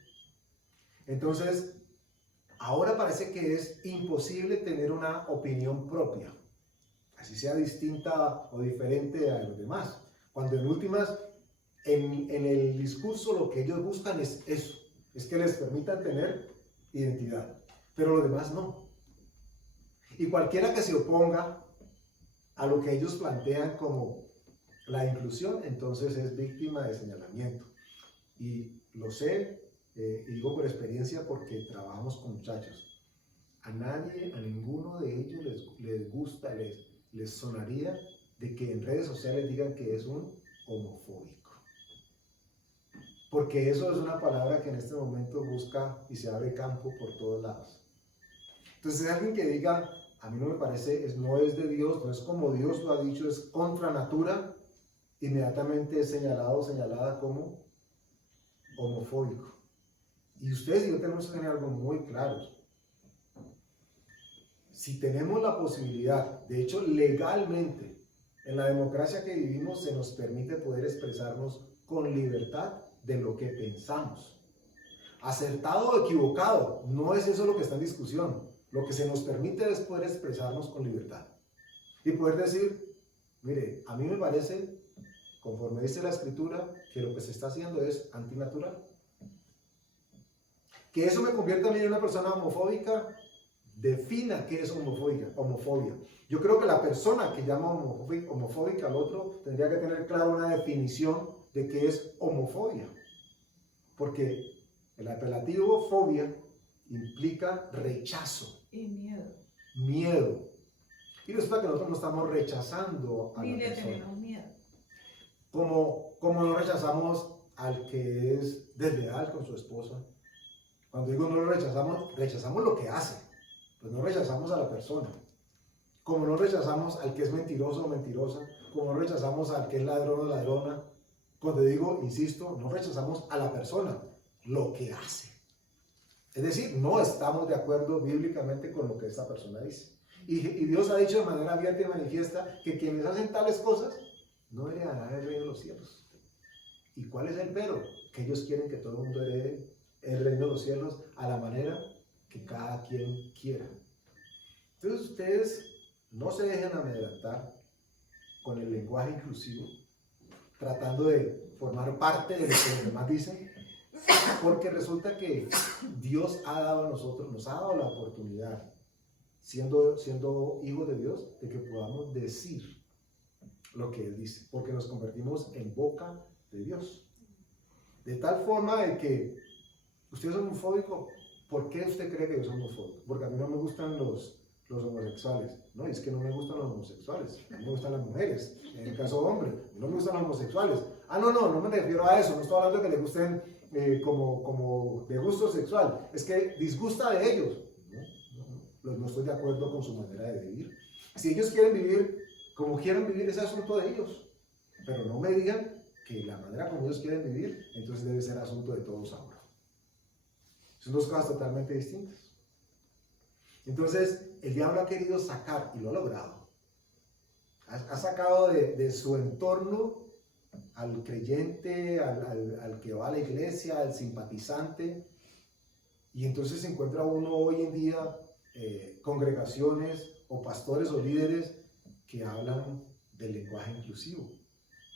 entonces ahora parece que es imposible tener una opinión propia, así sea distinta o diferente a los demás. Cuando en últimas, en el discurso lo que ellos buscan es eso, es que les permitan tener identidad, pero los demás no. Y cualquiera que se oponga a lo que ellos plantean como la inclusión, entonces es víctima de señalamiento. Y lo sé, y digo por experiencia porque trabajamos con muchachos. A nadie, a ninguno de ellos les gusta, les sonaría de que en redes sociales digan que es un homofóbico. Porque eso es una palabra que en este momento busca y se abre campo por todos lados. Entonces, alguien que diga, a mí no me parece, no es de Dios, no es como Dios lo ha dicho, es contra natura, inmediatamente es señalado o señalada como homofóbico. Y ustedes y yo tenemos que tener algo muy claro. Si tenemos la posibilidad, de hecho legalmente, en la democracia que vivimos se nos permite poder expresarnos con libertad de lo que pensamos. Acertado o equivocado, no es eso lo que está en discusión. Lo que se nos permite es poder expresarnos con libertad. Y poder decir, mire, a mí me parece, conforme dice la Escritura, que lo que se está haciendo es antinatural. Que eso me convierta a mí en una persona homofóbica, defina qué es homofobia. Yo creo que la persona que llama homofóbica al otro tendría que tener clara una definición de qué es homofobia. Porque el apelativo fobia implica rechazo. Y miedo. Miedo. Y resulta que nosotros no estamos rechazando a Ni la le persona. tenemos miedo. Como no rechazamos al que es desleal con su esposa. Cuando digo no lo rechazamos, rechazamos lo que hace. Pues no rechazamos a la persona. Como no rechazamos al que es mentiroso o mentirosa. Como no rechazamos al que es ladrón o ladrona. Cuando digo, insisto, no rechazamos a la persona, lo que hace. Es decir, no estamos de acuerdo bíblicamente con lo que esta persona dice. Y Dios ha dicho de manera abierta y manifiesta que quienes hacen tales cosas no heredarán el reino de los cielos. ¿Y cuál es el pero? Que ellos quieren que todo el mundo herede el reino de los cielos a la manera que cada quien quiera. Entonces ustedes no se dejen amedrentar con el lenguaje inclusivo, tratando de formar parte de lo que los demás dicen, porque resulta que Dios ha dado a nosotros, nos ha dado la oportunidad, siendo hijos de Dios, de que podamos decir lo que Él dice, porque nos convertimos en boca de Dios. De tal forma de que usted es homofóbico. ¿Por qué usted cree que yo soy homofóbico? Porque a mí no me gustan los homosexuales. No, es que no me gustan los homosexuales. A mí me gustan las mujeres. En el caso de hombre, no me gustan los homosexuales. No me refiero a eso. No estoy hablando de que le gusten como de gusto sexual. Es que disgusta de ellos. No estoy de acuerdo con su manera de vivir. Si ellos quieren vivir como quieren vivir, es asunto de ellos. Pero no me digan que la manera como ellos quieren vivir, entonces debe ser asunto de todos ahora. Son dos cosas totalmente distintas. Entonces, el diablo ha querido sacar, y lo ha logrado, ha sacado de su entorno al creyente, al que va a la iglesia, al simpatizante, y entonces se encuentra uno hoy en día congregaciones o pastores o líderes que hablan del lenguaje inclusivo,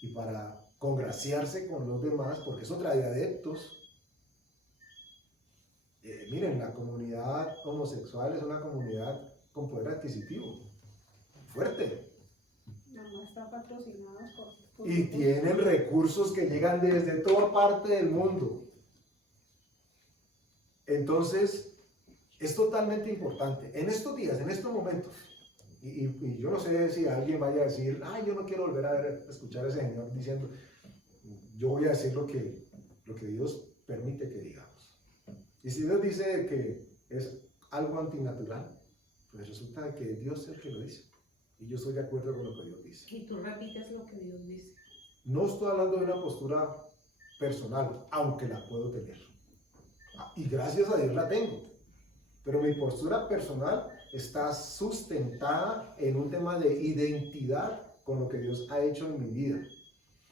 y para congraciarse con los demás, porque eso trae adeptos. Miren, la comunidad homosexual es una comunidad con poder adquisitivo fuerte. No está patrocinados por Y tienen recursos que llegan desde toda parte del mundo. Entonces, es totalmente importante. En estos días, en estos momentos, y yo no sé si alguien vaya a decir, yo no quiero volver a escuchar a ese señor diciendo, yo voy a decir lo que Dios permite que digamos. Y si Dios dice que es algo antinatural, pues resulta que Dios es el que lo dice. Y yo estoy de acuerdo con lo que Dios dice. Y tú repites lo que Dios dice. No estoy hablando de una postura personal, aunque la puedo tener. Y gracias a Dios la tengo. Pero mi postura personal está sustentada en un tema de identidad con lo que Dios ha hecho en mi vida.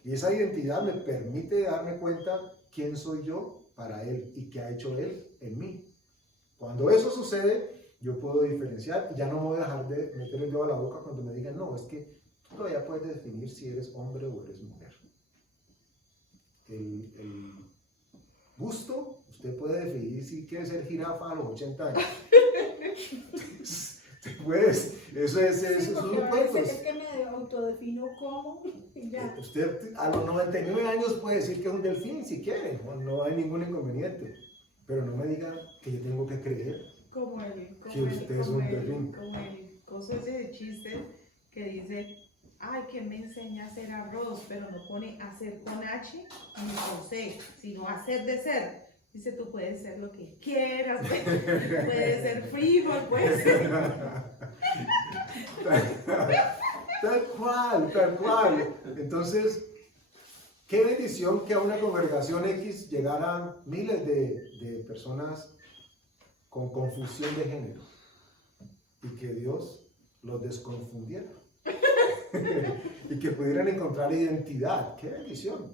Y esa identidad me permite darme cuenta quién soy yo para Él y qué ha hecho Él en mí. Cuando eso sucede, yo puedo diferenciar y ya no me voy a dejar de meter el dedo a la boca cuando me digan, no, es que tú todavía puedes definir si eres hombre o eres mujer. El gusto, usted puede definir si quiere ser jirafa a los 80 años. Puedes, eso es Sí, un porque a cuento. veces es que me autodefino como y ya. Usted a los 99 años puede decir que es un delfín si quiere, no hay ningún inconveniente. Pero no me digan que yo tengo que creer. Que usted es un delfín. como el coso ese de chistes que dice, ay, que me enseña a hacer arroz, pero no pone hacer con H ni con C, sino hacer de ser. Dice, tú puedes ser lo que quieras, puedes ser frijol, puedes ser... Tal cual, tal cual. Entonces, qué bendición que a una congregación X llegaran miles de personas con confusión de género y que Dios los desconfundiera y que pudieran encontrar identidad. Qué bendición.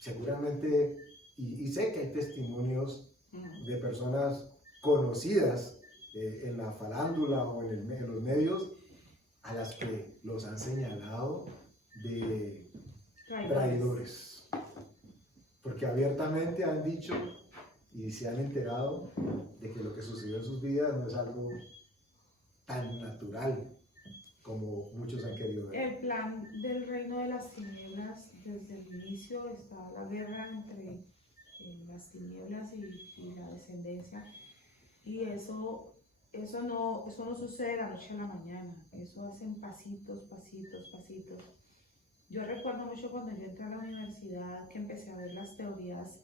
Seguramente, y sé que hay testimonios de personas conocidas en la farándula o en los medios a las que los han señalado de traidores, porque abiertamente han dicho y se han enterado de que lo que sucedió en sus vidas no es algo tan natural como muchos han querido ver. El plan del reino de las tinieblas, desde el inicio está la guerra entre las tinieblas y la descendencia, y eso no sucede de la noche a la mañana, eso hacen pasitos, pasitos, pasitos. Yo recuerdo mucho cuando yo entré a la universidad que empecé a ver las teorías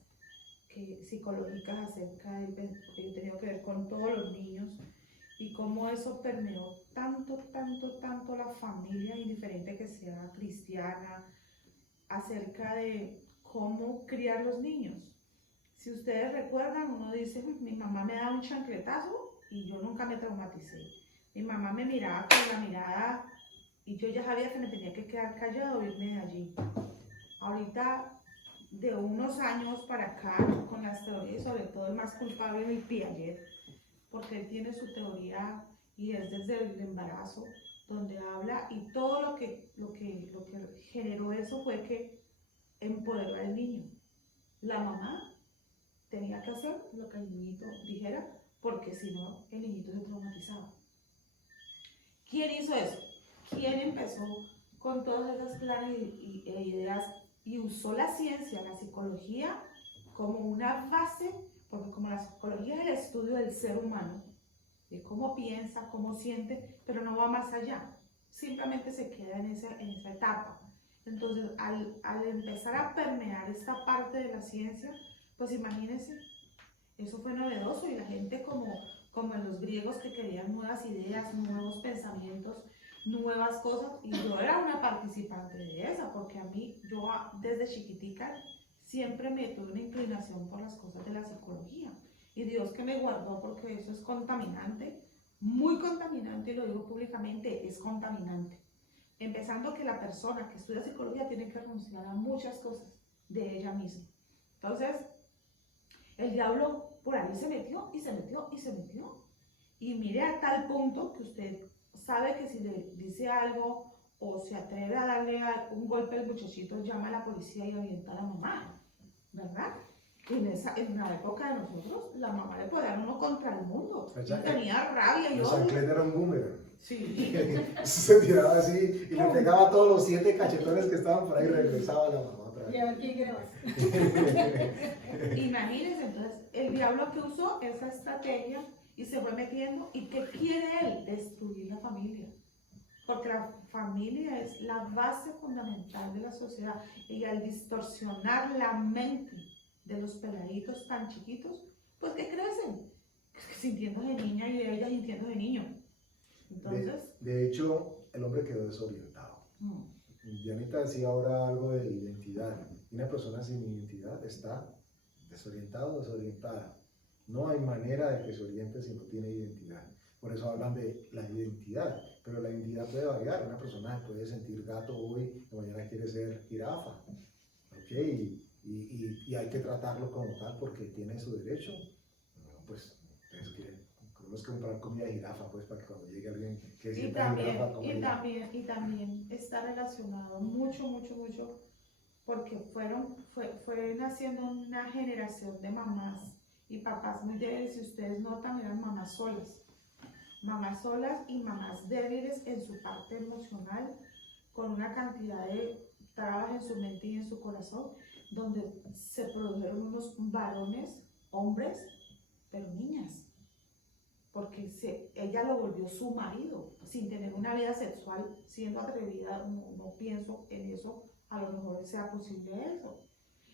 psicológicas acerca del, porque yo he tenido que ver con todos los niños, y cómo eso permeó tanto la familia, indiferente que sea cristiana, acerca de cómo criar los niños. Si ustedes recuerdan, uno dice, mi mamá me daba un chancletazo y yo nunca me traumaticé. Mi mamá me miraba con la mirada y yo ya sabía que me tenía que quedar callado o irme de allí. Ahorita, de unos años para acá, con las teorías, sobre todo el más culpable es el Piaget, porque él tiene su teoría y es desde el embarazo, donde habla, y todo lo que generó eso fue que empoderó al niño. La mamá tenía que hacer lo que el niñito dijera, porque si no, el niñito se traumatizaba. ¿Quién hizo eso? ¿Quién empezó con todas esas planes e ideas y usó la ciencia, la psicología, como una base? Porque como la psicología es el estudio del ser humano, de cómo piensa, cómo siente, pero no va más allá, simplemente se queda en esa etapa. Entonces, al empezar a permear esta parte de la ciencia, pues imagínense, eso fue novedoso, y la gente como en los griegos que querían nuevas ideas, nuevos pensamientos, nuevas cosas, y yo era una participante de esa, porque a mí, yo desde chiquitica, siempre me tuve una inclinación por las cosas de la psicología. Y Dios que me guardó, porque eso es contaminante, muy contaminante, y lo digo públicamente, es contaminante. Empezando que la persona que estudia psicología tiene que renunciar a muchas cosas de ella misma. Entonces, el diablo por ahí se metió y se metió y se metió. Y mire a tal punto que usted sabe que si le dice algo o se atreve a darle un golpe al muchachito, llama a la policía y avienta a la mamá, ¿verdad? En la época de nosotros, la mamá le podía dar uno contra el mundo. Tenía rabia y El odio. chancleta era un boomerang. Sí. Se tiraba así y le pegaba a todos los 7 cachetones que estaban por ahí y regresaba a la mamá otra vez. Y a ver quién quiere más. Imagínense, entonces, el diablo que usó esa estrategia y se fue metiendo, ¿y qué quiere él? Destruir la familia. Porque la familia es la base fundamental de la sociedad, y al distorsionar la mente de los peladitos tan chiquitos, pues ¿qué crecen? Sintiéndose de niña y ella sintiéndose de niño. Entonces, de hecho, el hombre quedó desorientado. Dianita decía ahora algo de identidad. Una persona sin identidad está desorientado o desorientada. No hay manera de que se oriente si no tiene identidad. Por eso hablan de la identidad, pero la identidad puede variar. Una persona puede sentir gato hoy y mañana quiere ser jirafa. ¿Okay? Y hay que tratarlo como tal porque tiene su derecho. Pues es que tenemos que comprar comida de jirafa, pues, para que cuando llegue alguien que Y sienta también, jirafa, coma jirafa. y también está relacionado mucho, porque fue naciendo una generación de mamás y papás muy débiles, si ustedes notan, eran mamás solas y mamás débiles en su parte emocional, con una cantidad de trabas en su mente y en su corazón, donde se produjeron unos varones, hombres, pero niñas, porque ella lo volvió su marido, sin tener una vida sexual, siendo atrevida, no pienso en eso, a lo mejor sea posible eso.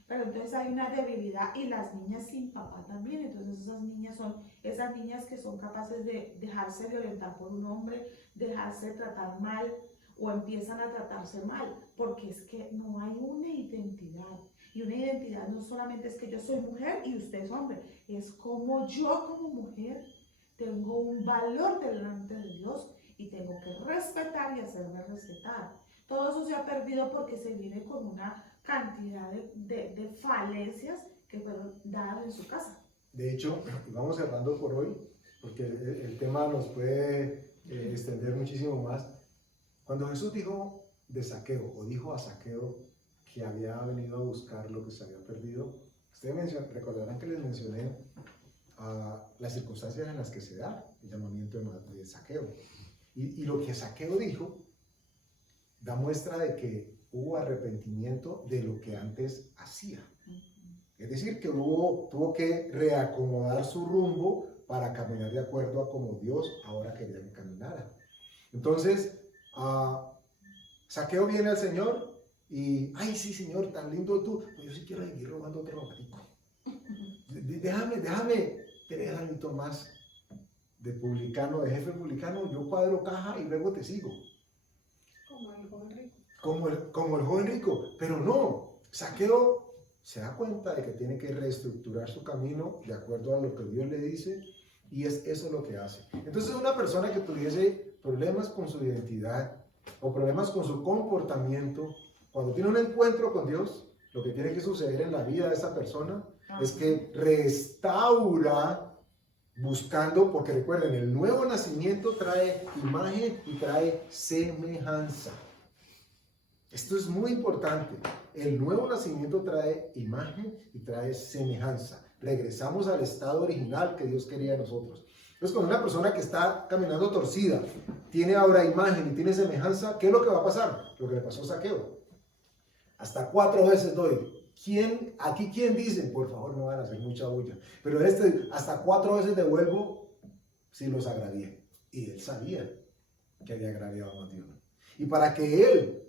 Pero entonces hay una debilidad y las niñas sin papá también, entonces esas niñas son esas niñas que son capaces de dejarse violentar por un hombre, dejarse tratar mal o empiezan a tratarse mal, porque es que no hay una identidad. Y una identidad no solamente es que yo soy mujer y usted es hombre, es como yo como mujer tengo un valor delante de Dios y tengo que respetar y hacerme respetar. Todo eso se ha perdido porque se viene con una cantidad de falencias que fueron dadas en su casa. De hecho, vamos cerrando por hoy, porque el tema nos puede extender muchísimo más. Cuando Jesús dijo de Zaqueo, o dijo a Zaqueo que había venido a buscar lo que se había perdido, ustedes recordarán que les mencioné las circunstancias en las que se da el llamamiento de Zaqueo. Y lo que Zaqueo dijo da muestra de que hubo arrepentimiento de lo que antes hacía. Es decir, que tuvo que reacomodar su rumbo para caminar de acuerdo a como Dios ahora quería que caminara. Entonces, Zaqueo viene al Señor y, ay, sí, Señor, tan lindo tú, pues yo sí quiero seguir robando otro ratico. Déjame tener algo más de publicano, de jefe publicano, yo cuadro caja y luego te sigo. Como el joven rico. Como el joven rico, pero no, Zaqueo se da cuenta de que tiene que reestructurar su camino de acuerdo a lo que Dios le dice y es eso lo que hace. Entonces una persona que tuviese problemas con su identidad o problemas con su comportamiento, cuando tiene un encuentro con Dios, lo que tiene que suceder en la vida de esa persona es que restaura buscando, porque recuerden, el nuevo nacimiento trae imagen y trae semejanza. Esto es muy importante. El nuevo nacimiento trae imagen y trae semejanza. Regresamos al estado original que Dios quería de nosotros. Entonces, cuando una persona que está caminando torcida tiene ahora imagen y tiene semejanza, ¿qué es lo que va a pasar? Lo que le pasó a Zaqueo. Hasta 4 veces doy. ¿Aquí quién dice? Por favor, no van a hacer mucha bulla. Pero hasta 4 veces devuelvo si los agravié. Y él sabía que había agraviado a Dios. Y para que él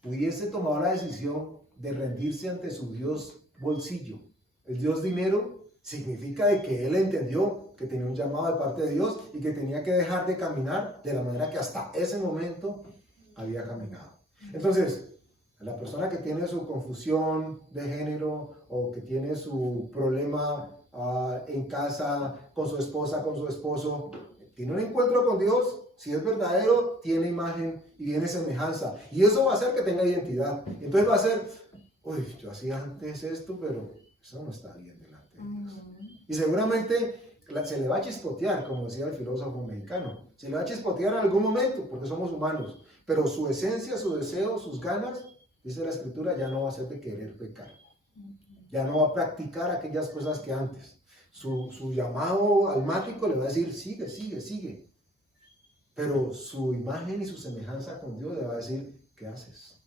pudiese tomar la decisión de rendirse ante su Dios bolsillo, el Dios dinero, significa de que él entendió que tenía un llamado de parte de Dios y que tenía que dejar de caminar de la manera que hasta ese momento había caminado. Entonces, la persona que tiene su confusión de género o que tiene su problema en casa, con su esposa, con su esposo, tiene un encuentro con Dios, si es verdadero, tiene imagen y tiene semejanza. Y eso va a hacer que tenga identidad. Entonces va a ser, uy, yo hacía antes esto, pero eso no está bien delante de Dios. Y seguramente se le va a chispotear, como decía el filósofo mexicano. Se le va a chispotear en algún momento, porque somos humanos. Pero su esencia, su deseo, sus ganas, dice la Escritura, ya no va a ser de querer pecar. Ya no va a practicar aquellas cosas que antes. Su llamado almático le va a decir, sigue, sigue, sigue. Pero su imagen y su semejanza con Dios le va a decir, ¿qué haces?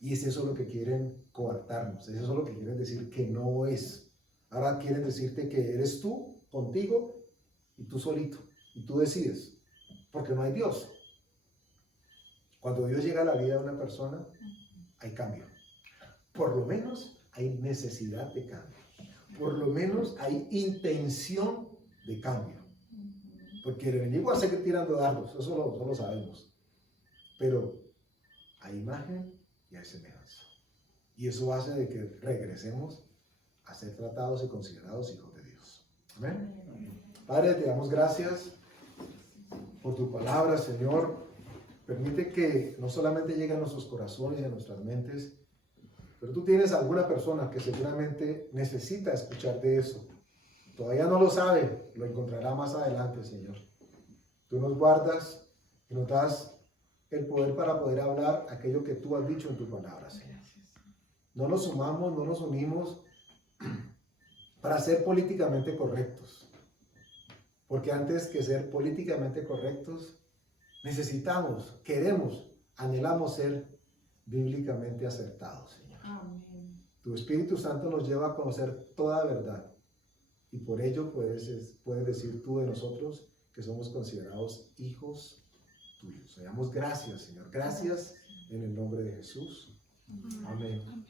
Y es eso lo que quieren coartarnos, es eso lo que quieren decir que no es. Ahora quieren decirte que eres tú, contigo, y tú solito, y tú decides, porque no hay Dios. Cuando Dios llega a la vida de una persona, hay cambio. Por lo menos hay necesidad de cambio. Por lo menos hay intención de cambio. Porque el enemigo va a seguir tirando dardos, eso lo sabemos. Pero hay imagen y hay semejanza. Y eso hace de que regresemos a ser tratados y considerados hijos de Dios. Amén. Padre, te damos gracias por tu palabra, Señor. Permite que no solamente llegue a nuestros corazones y a nuestras mentes, pero tú tienes alguna persona que seguramente necesita escuchar de eso. todavía no lo sabe, lo encontrará más adelante, Señor. Tú nos guardas y nos das el poder para poder hablar aquello que tú has dicho en tu palabra, Señor. No nos sumamos, no nos unimos para ser políticamente correctos. Porque antes que ser políticamente correctos, necesitamos, queremos, anhelamos ser bíblicamente acertados, Señor. Amén. Tu Espíritu Santo nos lleva a conocer toda verdad. Y por ello puedes decir tú de nosotros que somos considerados hijos tuyos. Le damos gracias, Señor. Gracias en el nombre de Jesús. Amén.